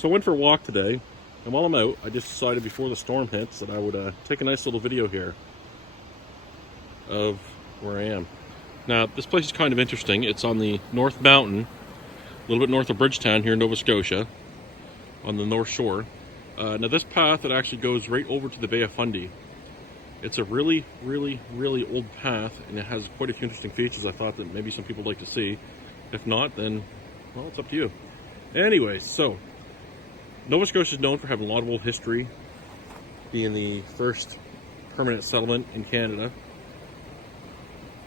So I went for a walk today, and while I'm out, I just decided before the storm hits that I would take a nice little video here of where I am. Now, this place is kind of interesting. It's on the North Mountain, a little bit north of Bridgetown here in Nova Scotia, on the North Shore. Now this path, it actually goes right over to the Bay of Fundy. It's a really old path, and it has quite a few interesting features I thought that maybe some people would like to see. If not, then, well, it's up to you. Anyway, so, Nova Scotia is known for having a lot of old history, being the first permanent settlement in Canada,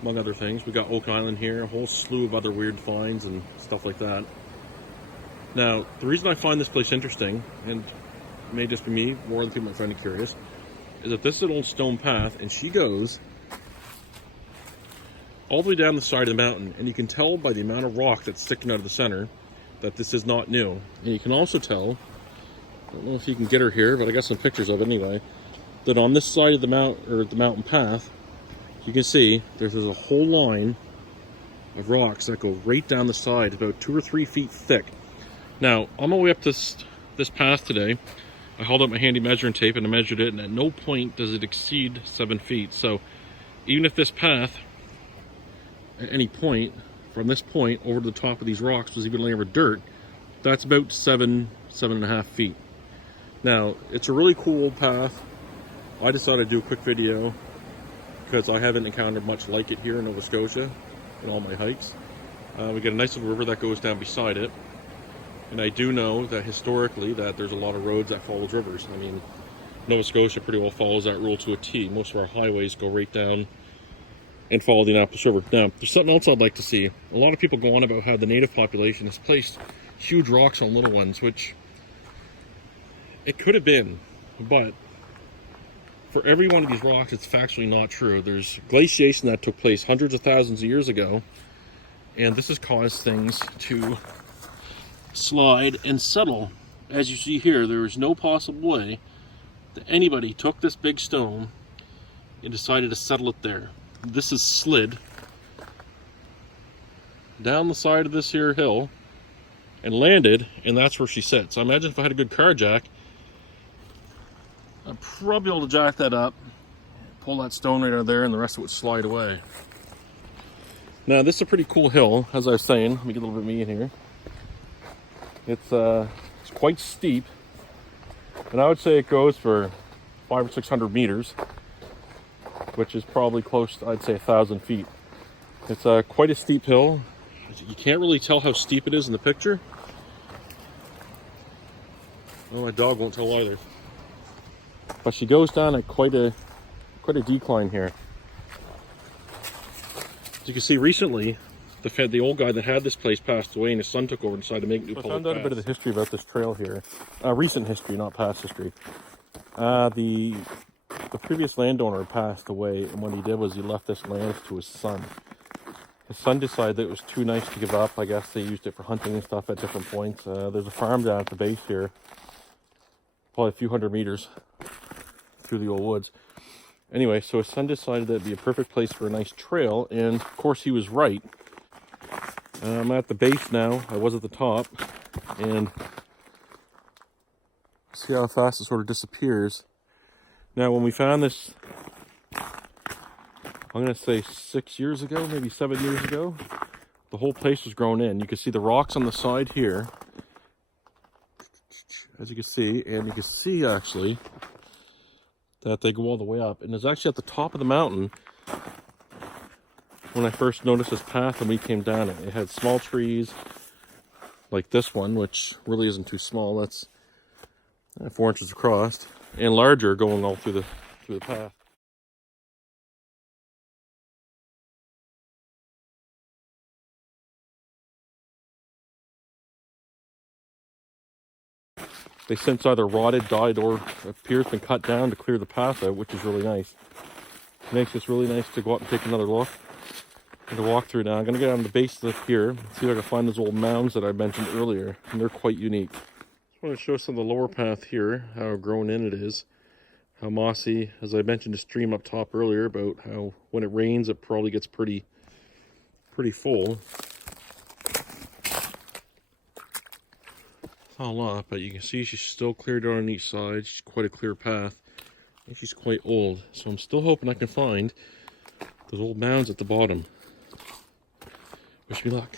among other things. We got Oak Island here, a whole slew of other weird finds and stuff like that. Now, the reason I find this place interesting, and it may just be me, more other people might find it curious, is that this is an old stone path, and she goes all the way down the side of the mountain, and you can tell by the amount of rock that's sticking out of the center that this is not new. And you can also tell, I don't know if you can get her here, but I got some pictures of it anyway, that on this side of the mountain path, you can see there's a whole line of rocks that go right down the side, about 2 or 3 feet thick. Now, on my way up this path today, I held up my handy measuring tape and I measured it, and at no point does it exceed 7 feet. So even if this path, at any point, from this point over to the top of these rocks was even laying over dirt, that's about 7.5 feet. Now, it's a really cool path. I decided to do a quick video because I haven't encountered much like it here in Nova Scotia in all my hikes. We got a nice little river that goes down beside it. And I do know that historically that there's a lot of roads that follows rivers. I mean, Nova Scotia pretty well follows that rule to a T. Most of our highways go right down and follow the Annapolis River. Now, there's something else I'd like to see. A lot of people go on about how the native population has placed huge rocks on little ones, which it could have been, but for every one of these rocks, it's factually not true. There's glaciation that took place hundreds of thousands of years ago, and this has caused things to slide and settle. As you see here, there is no possible way that anybody took this big stone and decided to settle it there. This is slid down the side of this here hill and landed, and that's where she sits. So I imagine if I had a good car jack, I'd probably be able to jack that up, pull that stone right out of there, and the rest of it would slide away. Now, this is a pretty cool hill, as I was saying. Let me get a little bit of me in here. It's quite steep, and I would say it goes for 500 or 600 meters, which is probably close to, I'd say, 1,000 feet. It's quite a steep hill. You can't really tell how steep it is in the picture. Well, my dog won't tell either. But she goes down at quite a decline here. As you can see, recently, the old guy that had this place passed away, and his son took over and decided to make new public paths. I found out a bit of the history about this trail here. Recent history, not past history. The previous landowner passed away, and what he did was he left this land to his son. His son decided that it was too nice to give up. I guess they used it for hunting and stuff at different points. There's a farm down at the base here, probably a few hundred meters through the old woods. Anyway, so his son decided that it'd be a perfect place for a nice trail, and of course he was right. I'm at the base now. I was at the top, and see how fast it sort of disappears. Now, when we found this, I'm going to say 6 years ago, maybe 7 years ago, the whole place was grown in. You can see the rocks on the side here, as you can see, and you can see actually that they go all the way up. And it's actually at the top of the mountain when I first noticed this path and we came down it. It had small trees like this one, which really isn't too small. That's 4 inches across, and larger going all through the path. They since either rotted, died, or appears been cut down to clear the path out, which is really nice. It makes this really nice to go out and take another look and to walk through now. I'm going to get on the base of here, see if I can find those old mounds that I mentioned earlier, and they're quite unique. I want to show some of the lower path here, how grown in it is, how mossy. As I mentioned a stream up top earlier about how when it rains it probably gets pretty full. fall off, but you can see she's still cleared out on each side. She's quite a clear path, and she's quite old. So I'm still hoping I can find those old mounds at the bottom. Wish me luck.